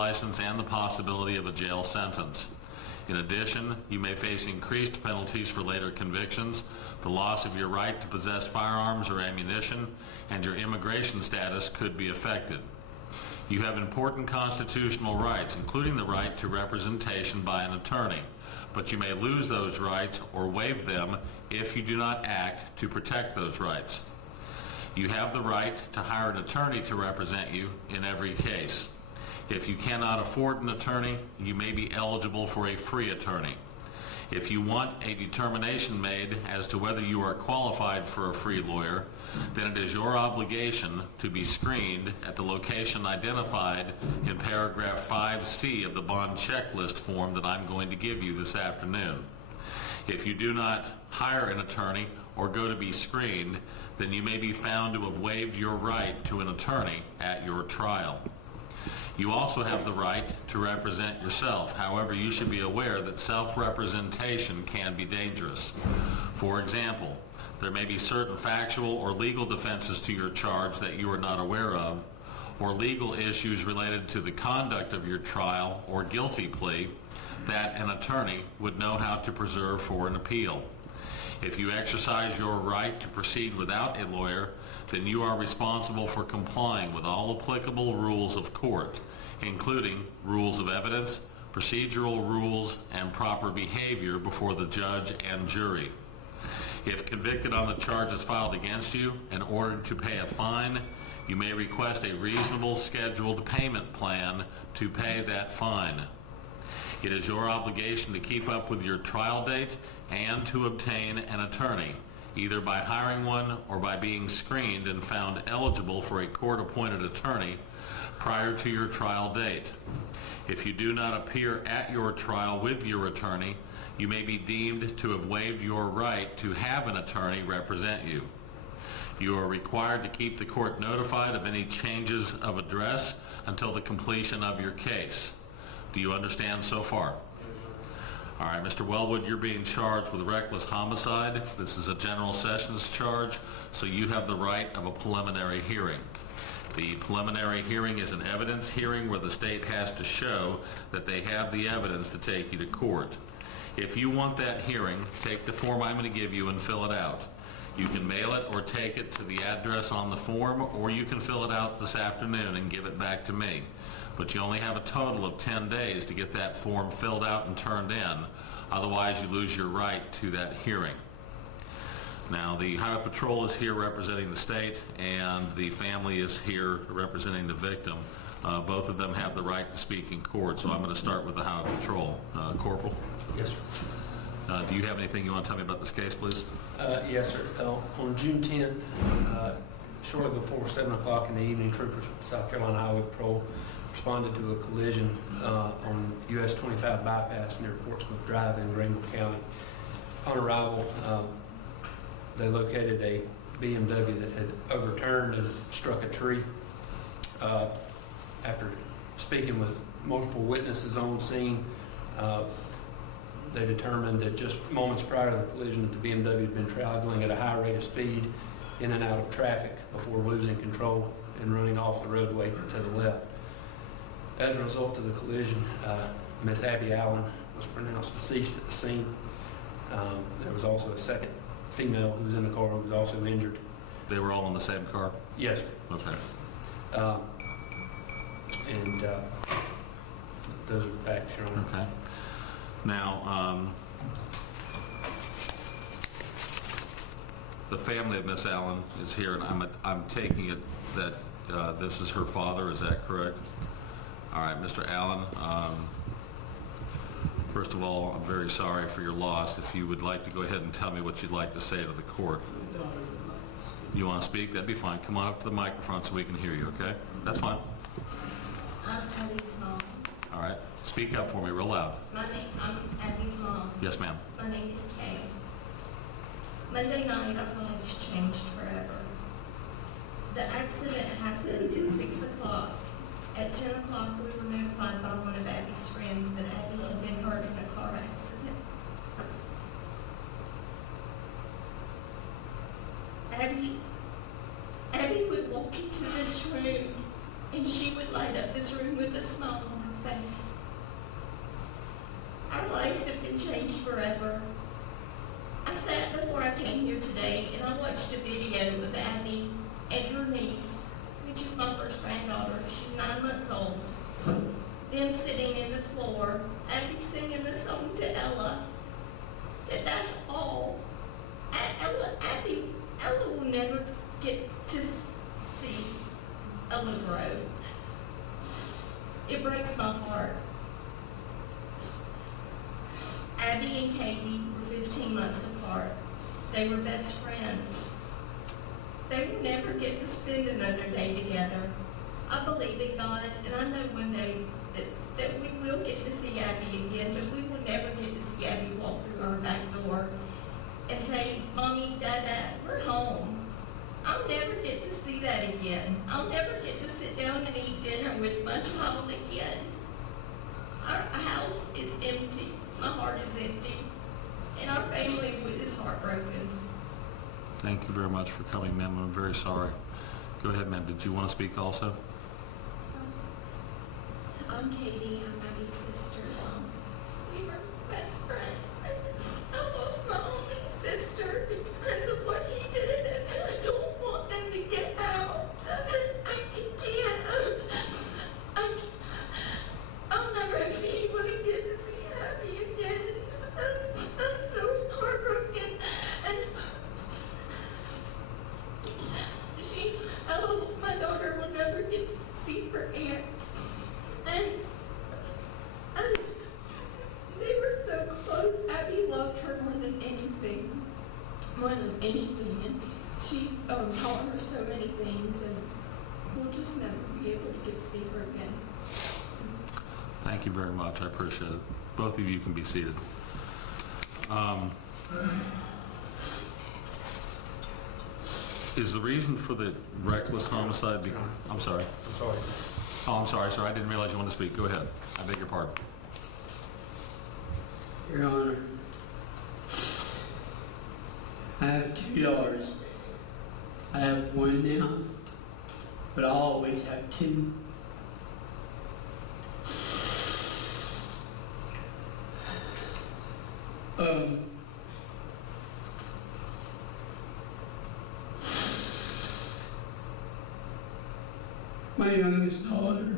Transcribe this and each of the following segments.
license and the possibility of a jail sentence. In addition, you may face increased penalties for later convictions, the loss of your right to possess firearms or ammunition, and your immigration status could be affected. You have important constitutional rights, including the right to representation by an attorney, but you may lose those rights or waive them if you do not act to protect those rights. You have the right to hire an attorney to represent you in every case. If you cannot afford an attorney, you may be eligible for a free attorney. If you want a determination made as to whether you are qualified for a free lawyer, then it is your obligation to be screened at the location identified in paragraph 5C of the bond checklist form that I'm going to give you this afternoon. If you do not hire an attorney or go to be screened, then you may be found to have waived your right to an attorney at your trial. You also have the right to represent yourself. However, you should be aware that self-representation can be dangerous. For example, there may be certain factual or legal defenses to your charge that you are not aware of, or legal issues related to the conduct of your trial or guilty plea that an attorney would know how to preserve for an appeal. If you exercise your right to proceed without a lawyer, then you are responsible for complying with all applicable rules of court, including rules of evidence, procedural rules, and proper behavior before the judge and jury. If convicted on the charges filed against you and ordered to pay a fine, you may request a reasonable scheduled payment plan to pay that fine. It is your obligation to keep up with your trial date and to obtain an attorney, either by hiring one or by being screened and found eligible for a court-appointed attorney prior to your trial date. If you do not appear at your trial with your attorney, you may be deemed to have waived your right to have an attorney represent you. You are required to keep the court notified of any changes of address until the completion of your case. Do you understand so far? All right, Mr. Wellwood, you're being charged with reckless homicide. This is a general sessions charge, so you have the right of a preliminary hearing. The preliminary hearing is an evidence hearing where the state has to show that they have the evidence to take you to court. If you want that hearing, take the form I'm going to give you and fill it out. You can mail it or take it to the address on the form, or you can fill it out this afternoon and give it back to me. But you only have a total of 10 days to get that form filled out and turned in. Otherwise, you lose your right to that hearing. Now, the Highway Patrol is here representing the state, and the family is here representing the victim. Both of them have the right to speak in court, so I'm going to start with the Highway Patrol. Corporal? Yes, sir. Do you have anything you want to tell me about this case, please? Yes, sir. On June 10th, shortly before 7 o'clock in the evening, troopers from South Carolina Highway Patrol responded to a collision on US 25 bypass near Portsmouth Drive in Greenville County. Upon arrival, they located a BMW that had overturned and struck a tree. After speaking with multiple witnesses on scene, they determined that just moments prior to the collision that the BMW had been traveling at a high rate of speed in and out of traffic before losing control and running off the roadway to the left. As a result of the collision, Miss Abby Allen was pronounced deceased at the scene. There was also a second female who was in the car who was also injured. They were all in the same car? Yes, sir. Okay. And those are the facts, Your Honor. Okay. Now, the family of Miss Allen is here, and I'm taking it that this is her father. Is that correct? All right, Mr. Allen. First of all, I'm very sorry for your loss. If you would like to go ahead and tell me what you'd like to say to the court. You want to speak? That'd be fine. Come on up to the microphone so we can hear you, okay? That's fine. I'm Abby's mom. All right. Speak up for me real loud. I'm Abby's mom. Yes, ma'am. My name is Kay. Monday night, our lives changed forever. The accident happened at 6 o'clock. At 10 o'clock, we were notified by one of Abby's friends that Abby had been hurt in a car accident. Abby would walk into this room, and she would light up this room with a smile on her changed forever. I sat before I came here today and I watched a video of Abby and her niece, which is my first granddaughter. She's 9 months old. Them sitting in the floor, Abby singing the song to Ella. That's all. Ella will never get to see Ella grow. It breaks my heart. Abby and Katie were 15 months apart. They were best friends. They will never get to spend another day together. I believe in God, and I know one day that we will get to see Abby again, but we will never get to see Abby walk through our back door and say, Mommy, Dada, we're home. I'll never get to see that again. I'll never get to sit down and eat dinner with my child again. Our house is empty. My heart is empty. And our family is heartbroken. Thank you very much for coming, ma'am. I'm very sorry. Go ahead, ma'am. Did you want to speak also? I'm Katie. I'm Abby's sister. We were best friends. I lost my only sister because of what he did, and I don't want them to get out. I can't. I'll never be able to get to see Abby again. I'm so heartbroken. And my daughter will never get to see her aunt. And they were so close. Abby loved her more than anything. And she taught her so many things, and we'll just never be able to get to see her again. Thank you very much. I appreciate it. Both of you can be seated. Is the reason for the reckless homicide? I'm sorry. I'm sorry. Oh, I'm sorry, sir. I didn't realize you wanted to speak. Go ahead. I beg your pardon. Your Honor, I have 2 daughters. I have 1 now, but I always have 2. My youngest daughter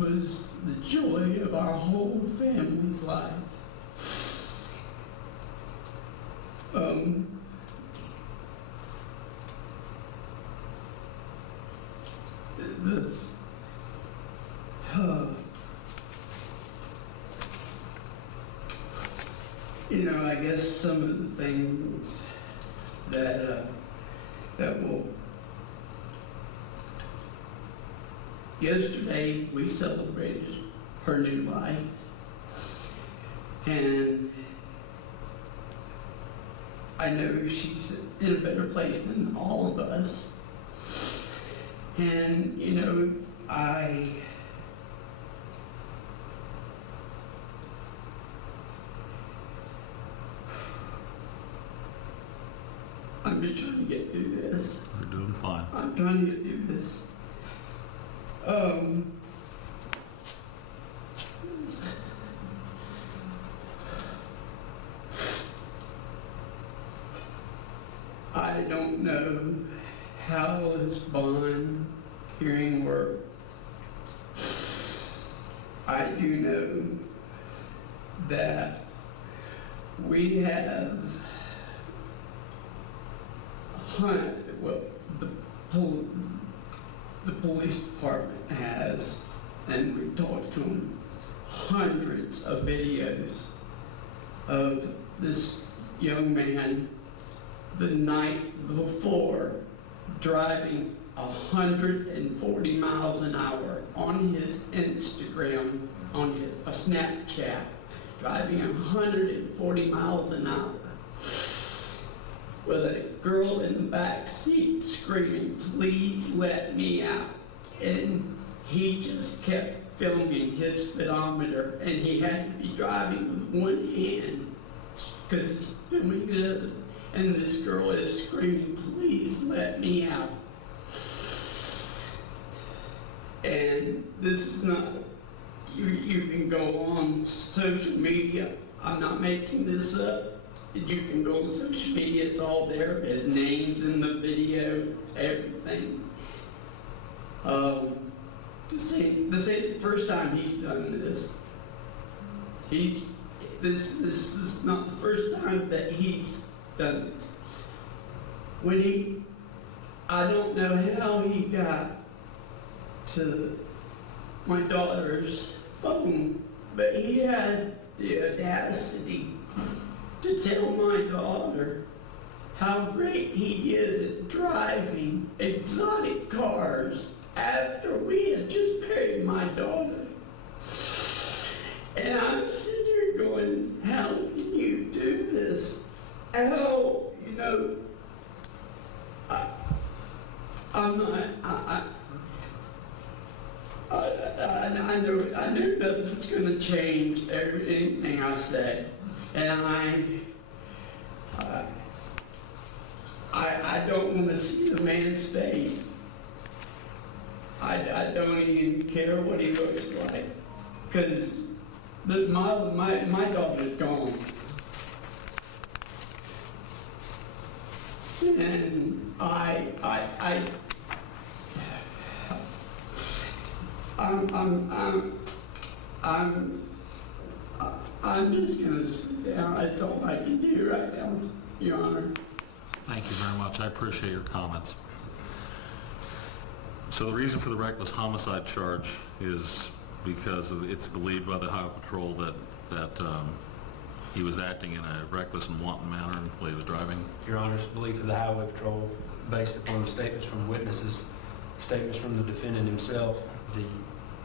was the joy of our whole family's life. I guess some of the things that will. Yesterday we celebrated her new life, and I know she's in a better place than all of us. And I'm just trying to get through this. You're doing fine. I'm trying to get through this. I don't know how this bond hearing works. I do know that we have the police department has, and we've talked to them, hundreds of videos of this young man the night before driving 140 miles an hour on his Instagram, on a Snapchat, driving 140 miles an hour with a girl in the back seat screaming, "Please let me out." And he just kept filming his speedometer, and he had to be driving with one hand because he's filming the other. And this girl is screaming, "Please let me out." And this is not you can go on social media. I'm not making this up. You can go on social media. It's all there. His name's in the video, everything. This ain't the first time he's done this. This is not the first time that he's done this. I don't know how he got to my daughter's phone, but he had the audacity to tell my daughter how great he is at driving exotic cars after we had just married my daughter. And I'm sitting here going, how can you do this? How, I'm not, I know nothing's going to change anything I say. And I don't want to see the man's face. I don't even care what he looks like. Because my daughter's gone. And I'm just going to sit down. That's all I can do right now, Your Honor. Thank you very much. I appreciate your comments. So the reason for the reckless homicide charge is because it's believed by the Highway Patrol that he was acting in a reckless and wanton manner while he was driving. Your Honor's belief of the Highway Patrol, based upon the statements from witnesses, statements from the defendant himself, the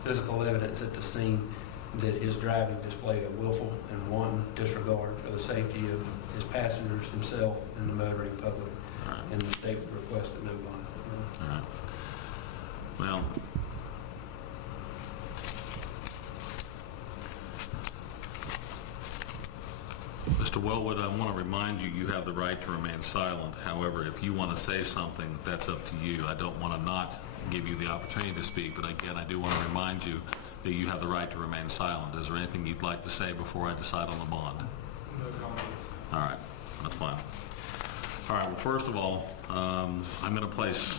physical evidence at the scene, that his driving displayed a willful and wanton disregard for the safety of his passengers, himself, and the motoring public. All right. And the state would request that no bond. All right. Well, Mr. Wellwood, I want to remind you, you have the right to remain silent. However, if you want to say something, that's up to you. I don't want to not give you the opportunity to speak, but again, I do want to remind you that you have the right to remain silent. Is there anything you'd like to say before I decide on the bond? No comment. All right, that's fine. All right, well, first of all, I'm going to place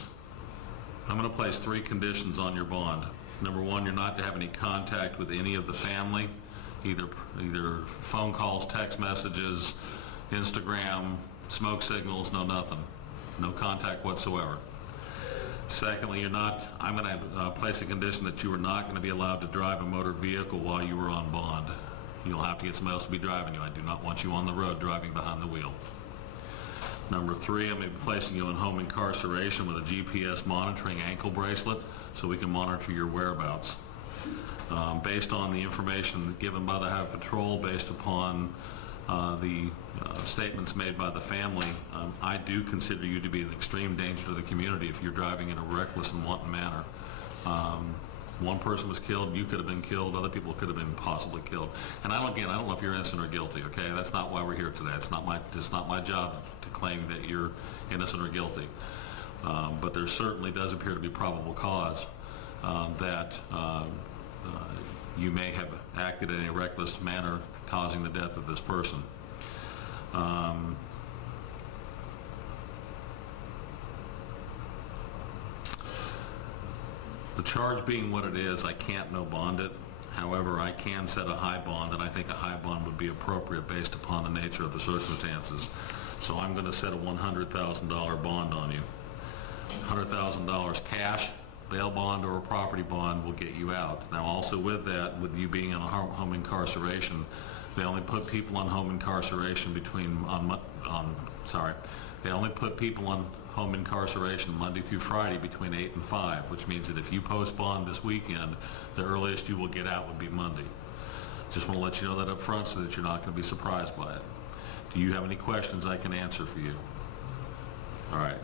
3 conditions on your bond. Number 1, you're not to have any contact with any of the family, either phone calls, text messages, Instagram, smoke signals, no nothing. No contact whatsoever. Secondly, I'm going to place a condition that you are not going to be allowed to drive a motor vehicle while you are on bond. You'll have to get somebody else to be driving you. I do not want you on the road driving behind the wheel. Number 3, I'm going to be placing you in home incarceration with a GPS monitoring ankle bracelet so we can monitor your whereabouts. Based on the information given by the Highway Patrol, based upon the statements made by the family, I do consider you to be an extreme danger to the community if you're driving in a reckless and wanton manner. One person was killed, you could have been killed, other people could have been possibly killed. And I don't know if you're innocent or guilty, okay? That's not why we're here today. It's not my job to claim that you're innocent or guilty. But there certainly does appear to be probable cause that you may have acted in a reckless manner, causing the death of this person. The charge being what it is, I can't no bond it. However, I can set a high bond, and I think a high bond would be appropriate based upon the nature of the circumstances. So I'm going to set a $100,000 bond on you. $100,000 cash, bail bond, or a property bond will get you out. Now, also with that, with you being in a home incarceration, they only put people on home incarceration they only put people on home incarceration Monday through Friday between 8 and 5, which means that if you post bond this weekend, the earliest you will get out would be Monday. Just want to let you know that up front so that you're not going to be surprised by it. Do you have any questions I can answer for you? All right.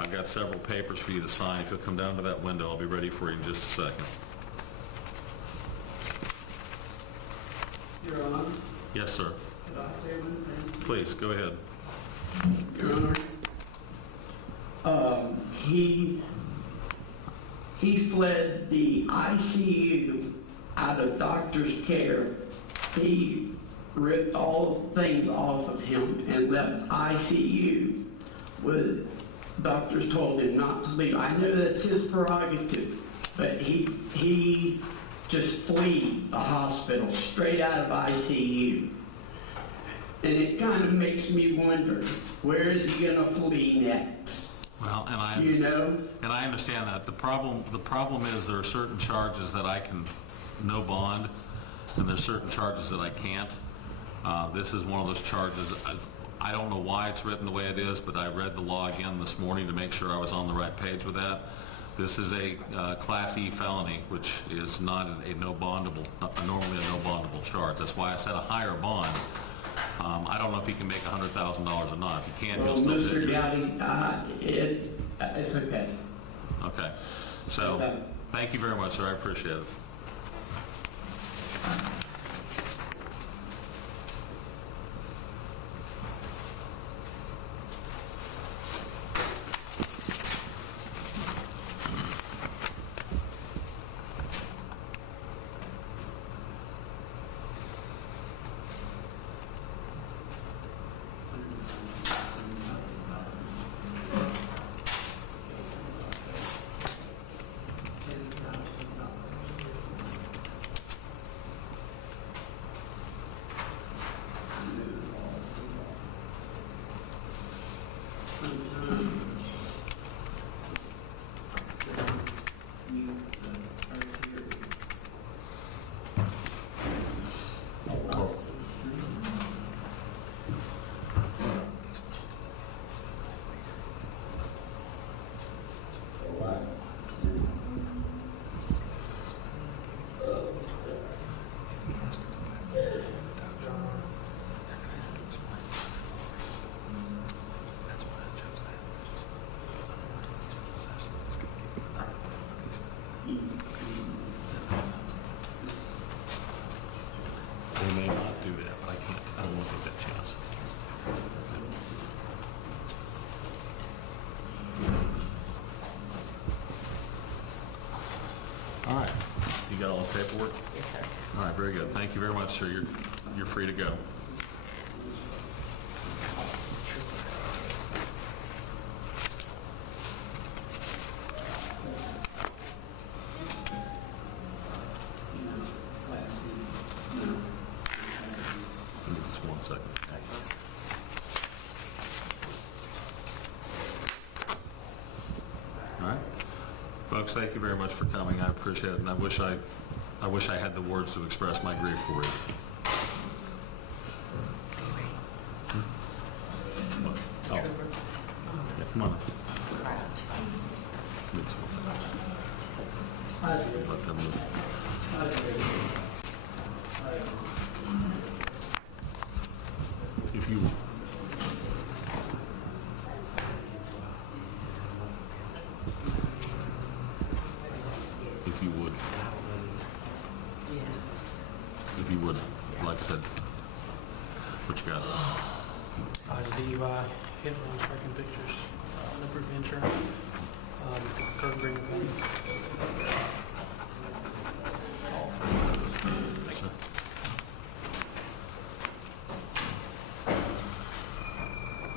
I've got several papers for you to sign. If you'll come down to that window, I'll be ready for you in just a second. Your Honor, Yes, sir. could I say one thing? Please, go ahead. Your Honor, he fled the ICU out of doctor's care, he ripped all things off of him and left ICU with doctors told him not to leave. I know that's his prerogative, but he just flee the hospital straight out of ICU. And it kind of makes me wonder, where is he going to flee next? Well, and I You know? and I understand that. The problem is there are certain charges that I can no bond, and there's certain charges that I can't. This is one of those charges. I don't know why it's written the way it is, but I read the law again this morning to make sure I was on the right page with that. This is a Class E felony, which is not normally a no bondable charge. That's why I said a higher bond. I don't know if he can make $100,000 or not. If he can't, Well, he'll still Mr. take it. Gowdy's it's okay. Okay. So, thank you very much, sir. I appreciate it. They may not do that, but I don't want to take that chance. All right, you got all the paperwork? Yes, sir. All right, very good. Thank you very much, sir. You're free to go. Just 1 second. All right. Folks, thank you very much for coming. I appreciate it, and I wish I had the words to express my grief for you. Oh. Yeah, come on. Let them move. If you would, like I said, what you got? DUI, hit and run, striking pictures, no proof of insurance, curb green thing. Yes, sir.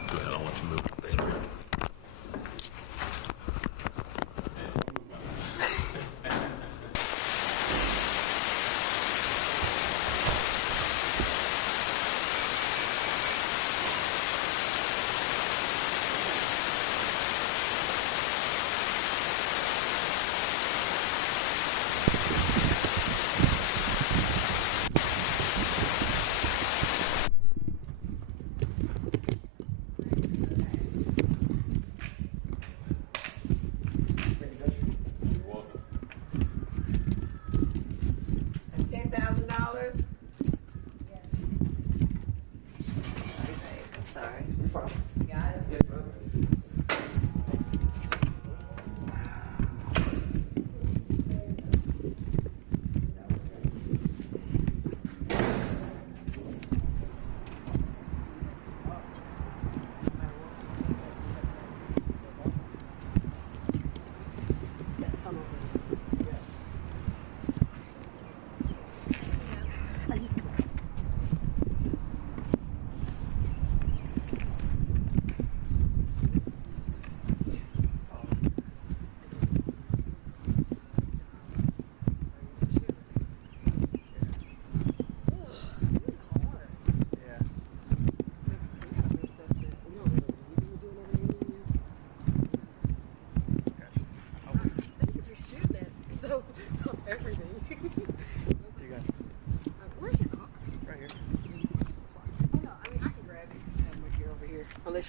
Go ahead, I'll let you move.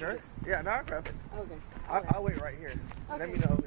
insurance? just- Yeah, no, I'll grab it. Okay. I'll wait right here. Let Okay. me know